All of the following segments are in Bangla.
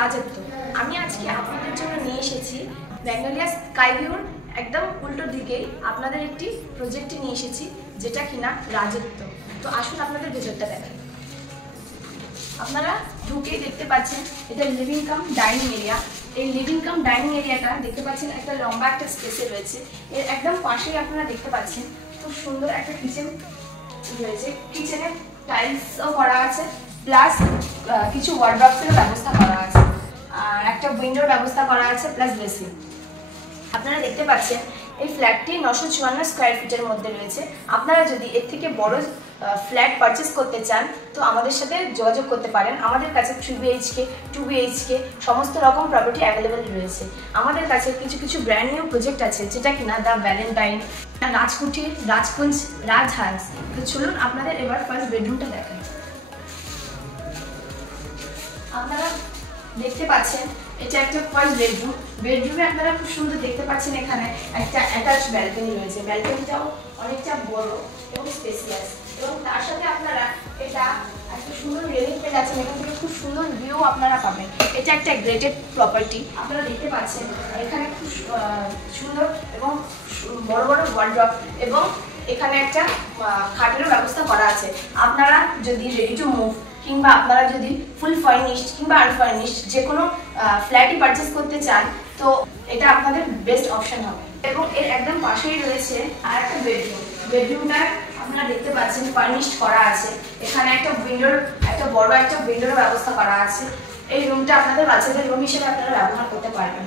রাজত্ব। আমি আজকে আপনাদের জন্য নিয়ে এসেছি ম্যাগনোলিয়া স্কাই ভিউর একদম উল্টো দিকেই আপনাদের একটি প্রজেক্টে নিয়ে এসেছি, যেটা কিনা রাজত্ব। তো আসুন আপনাদের ভেতরটা দেখাই। আপনারা ঢুকেই দেখতে পাচ্ছেন এটা লিভিং কাম ডাইনিং এরিয়া। এই লিভিং কাম ডাইনিং এরিয়াটা দেখতে পাচ্ছেন একটা লম্বা একটা স্পেসে রয়েছে। এর একদম পাশেই আপনারা দেখতে পাচ্ছেন খুব সুন্দর একটা কিচেন রয়েছে। কিচেনে টাইলসও করা আছে, প্লাস কিছু ওয়ার্ড্রপের ব্যবস্থা করা আছে, আর একটা উইন্ডোর ব্যবস্থা করা আছে, প্লাস বেসিন। আপনারা দেখতে পাচ্ছেন এই ফ্ল্যাটটি 954 স্কোয়ার ফিটের মধ্যে রয়েছে। আপনারা যদি এর থেকে বড় ফ্ল্যাট পারচেস করতে চান তো আমাদের সাথে যোগাযোগ করতে পারেন। আমাদের কাছে 3 BHK 2 BHK সমস্ত রকম প্রপার্টি অ্যাভেলেবেল রয়েছে। আমাদের কাছে কিছু কিছু ব্র্যান্ড নিউ প্রজেক্ট আছে, যেটা কিনা দ্য ভ্যালেন্টাইন, রাজকুটির, রাজকুঞ্জ, রাজহাঁস। তো চলুন আপনাদের এবার ফার্স্ট বেডরুমটা দেখাই। আপনারা দেখতে পাচ্ছেন এটা একটা ফার্স্ট বেডরুম। বেডরুমে আপনারা খুব সুন্দর দেখতে পাচ্ছেন এখানে একটা অ্যাটাচ ব্যালকনি রয়েছে। ব্যালকনিটাও অনেকটা বড় এবং স্পেসিয়াস, এবং তার সাথে আপনারা এটা একটা সুন্দর রেলিং পেয়ে যাচ্ছেন। এখান থেকে খুব সুন্দর ভিউ আপনারা পাবেন। এটা একটা গ্রেটেড প্রপার্টি। আপনারা দেখতে পাচ্ছেন এখানে খুব সুন্দর এবং বড় বড় ওয়ার্ড্রপ, এবং এখানে একটা খাটেরও ব্যবস্থা করা আছে। আপনারা যদি রেডি টু মুভ কিংবা আপনারা যদি ফুল ফার্নিশড কিংবা আনফার্নিশড যে কোনো ফ্ল্যাটই পারচেস করতে চান তো এটা আপনাদের বেস্ট অপশন হবে। এবং এর একদম পাশেই রয়েছে আর একটা বেডরুম। বেডরুমটা আপনারা দেখতে পাচ্ছেন ফার্নিশড করা আছে। এখানে একটা বড় একটা উইন্ডোর ব্যবস্থা করা আছে। এই রুমটা আপনাদের বাচ্চাদের রুম হিসেবে আপনারা ব্যবহার করতে পারবেন।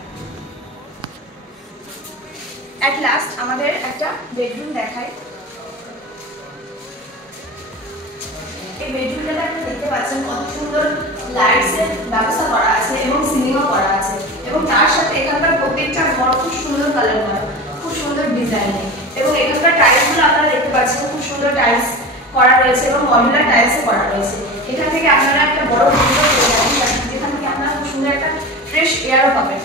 অ্যাট লাস্ট আমাদের একটা বেডরুম দেখায়। এই বেডরুমটাতে আপনারা দেখতে পাচ্ছেন কত সুন্দর লাইটসের ব্যবস্থা করা আছে এবং সিলিংও করা আছে, এবং তার সাথে এখানকার প্রত্যেকটা ঘর খুব সুন্দর কালার করা, খুব সুন্দর ডিজাইনিং, এবং এখানকার টাইলসগুলো আপনারা দেখতে পাচ্ছেন খুব সুন্দর টাইলস করা রয়েছে এবং মডুলার টাইলসে করা রয়েছে। এখান থেকে আপনারা একটা বড় উইন্ডো পেয়ে যাবেন, যেখান থেকে আপনারা খুব সুন্দর একটা ফ্রেশ এয়ারও পাবেন।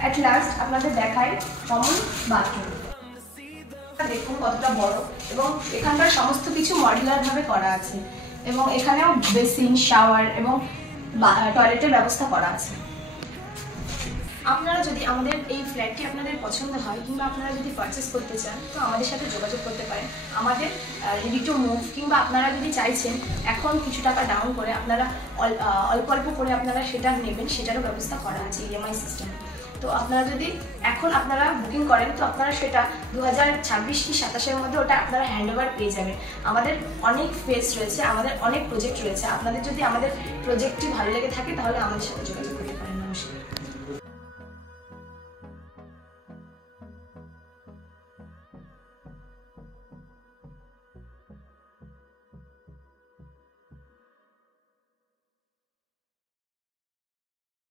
অ্যাট লাস্ট আপনাদের দেখাই কমন বাথরুম। দেখুন কতটা বড়, এবং এখানকার সমস্ত কিছু মডুলার ভাবে করা আছে, এবং এখানেও বেসিন, শাওয়ার এবং টয়লেটের ব্যবস্থা করা আছে। আপনারা যদি আমাদের এই ফ্ল্যাটটি আপনাদের পছন্দ হয় কিংবা আপনারা যদি পারচেস করতে চান তো আমাদের সাথে যোগাযোগ করতে পারেন। আমাদের রেডি টু মুভ, কিংবা আপনারা যদি চাইছেন এখন কিছু টাকা ডাউন করে আপনারা অল্প অল্প করে আপনারা সেটা নেবেন, সেটারও ব্যবস্থা করা আছে EMI সিস্টেম। তো আপনারা যদি এখন আপনারা বুকিং করেন তো আপনারা সেটা 2026 কি 27-এর মধ্যে ওটা আপনারা হ্যান্ডওভার পেয়ে যাবেন। আমাদের অনেক ফেজ রয়েছে, আমাদের অনেক প্রজেক্ট রয়েছে। আপনাদের যদি আমাদের প্রজেক্টটি ভালো লেগে থাকে তাহলে আমাদের সাথে যোগাযোগ